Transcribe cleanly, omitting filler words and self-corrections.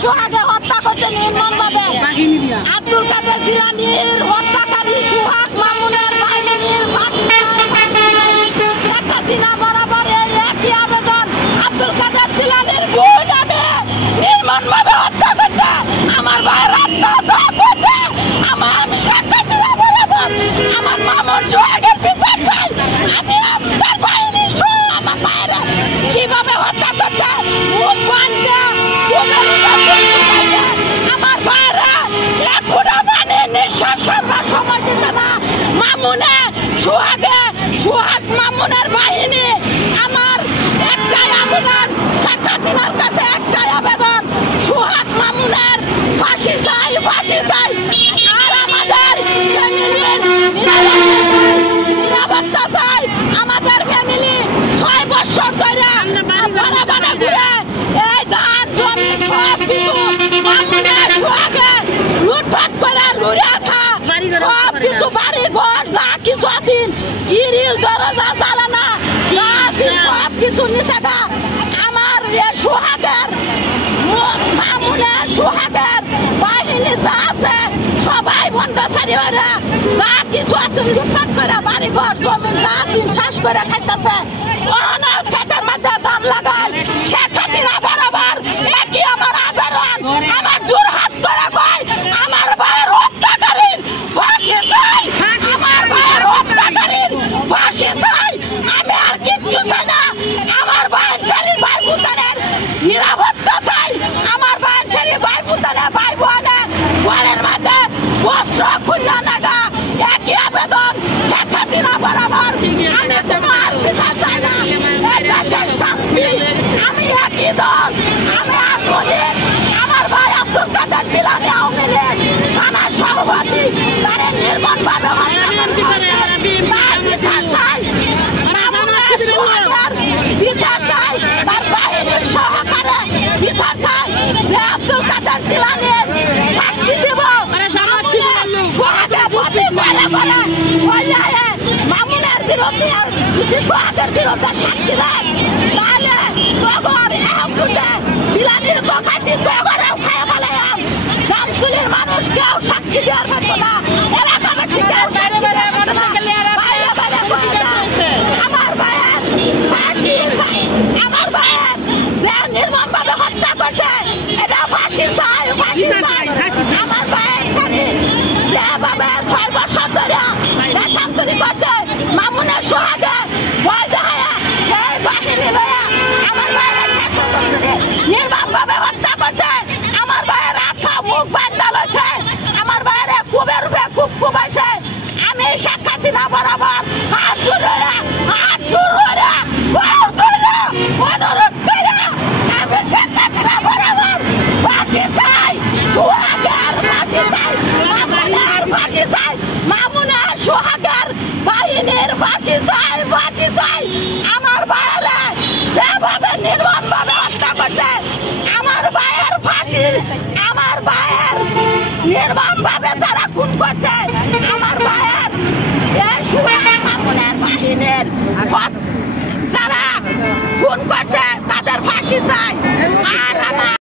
সোহাগে হত্যা করতে নির্মমভাবে। আব্দুল কাদের জিলানীর হত্যাকারী সোহাগ মামুনের বাহিনীর শেখ হাসিনা বরাবর একই আবেদন। আব্দুল কাদের জিলানীর বই নামে নির্মমভাবে হত্যা করতে আমার ভাইয়ের আত্মহত্যা করতে আমি শেখ হাসিনা বরাবর আমার মামুন সোহাগের বিচার চাই। আমি আপনার বাহিনী সহ আমার ভাইয়ের কিভাবে হত্যা করতে আমার ভাইরা লাখুরা মানে নিঃশ্বাস সময় দিতে না। মামুনে সোহাগ মামুনের বাহিনী আমার একটাই আবেদন, শেখ হাসিনার কাছে একটাই আবেদন, সোহাগ মামুনের ফাঁসি চাই, ফাঁসি চাই। আর আমাদের নিরাপত্তা চাই। আমাদের ফ্যামিলি 6 বছর ধরে এই ধান জমি সব কিছু মামুনের সোহাগে লুটপাট করে লুড়ে খা, সব কিছু বাড়ি ঘর যা কিছু আছে গ্রিল দরজা জ্বালানা যা আছে সব কিছু নিচে খা। আমার সোহাগের মামুনের সোহাগের বাহিনী যা আছে সবাই বন্ধসারি ওরা যা কিছু আছে লুটপাট করে বাড়ি ঘর জমি যা আছে শ্বাস করে খাইতেছে। অনাথ খেতের মধ্যে দাম লাগায়। শেখ হাসিনা বরাবর একই আমার আবেদন, আমার জোর হাত করে কয় আমার ভাইয়ের হত্যাকারীর ফাঁসি চাই, আমার ভাইয়ের হত্যাকারীর ফাঁসি চাই। আমি আর কিচ্ছু চাই না। আমার ভাইয়ের ছেলের ভাই ভুটানের নিরাপত্তা চাই। আমার ভাইয়ের ছেলের ভাই ভুটানের ভাই বোনে ঘরের মধ্যে বস্ত্র খুলনা নাগা একই আবেদন শেখ হাসিনা বরাবর। আমি তোমার বিচার চাই না। দেশের শান্তি আমি একই দল। আমি আর বলি আমার ভাই আব্দুল কাদের জিলানী আওয়ামী লীগ থানার সভাপতি তারা নির্মমভাবে বিচার চাই। মামুনের সোহাগের বিচার চাই। তার বাহিনীর সহকারে বিচার চাই। যে আব্দুল কাদের জিলানীর সাক্ষী দিব সোহাগের প্রতি করে করে মামুনের বিরুদ্ধে সোহাগের বিরুদ্ধে সাক্ষী দেয় তাহলে তগর জিলানীর তো কাছে তগরেও খায় বলে জামতুলির মানুষ কেউ সাক্ষী দেওয়ার মতো না। এলাকাবাসী কেউ সাক্ষী দেওয়ার মতো না। আমার ভাইয়ের ফাঁসি চাই। আমার ভাইয়ের যে নির্মমভাবে হত্যা করছে এটা ফাঁসি চাই, ফাঁসি চাই। আমার ভাইয়ের ছেলে যেভাবে 6 বছর ধরে দেশান্তরি করছে মামুনের সোহাগে ভয় দেখায় এই বাহিনী লয়া আমার ভাইয়ের নির্মমভাবে হত্যা করছে। আমার ভাইয়ের আত্মা মুখ বান্ধা লইছে। আমার ভাইয়ের কুবের রূপে খুব কুবাইছে। আমি শেখ হাসিনা বরাবর হাত ধরে অনুরোধ করে আমি শেখ হাসিনা বরাবর ফাঁসি চাই, সোহাগের ফাঁসি চাই, মামুনের ফাঁসি চাই, মামুনের সোহাগের বাহিনীর ফাঁসি চাই, ফাঁসি চাই। আমার ভাইয়েরা যেভাবে নির্মমভাবে হত্যা করছে আমার ভাইয়ের ফাঁসি, আমার ভাইয়ের নির্মমভাবে যারা খুন করছে আমার ভাইয়ের মামুনের বাহিনীর যারা খুন করছে তাদের ফাঁসি চাই। আর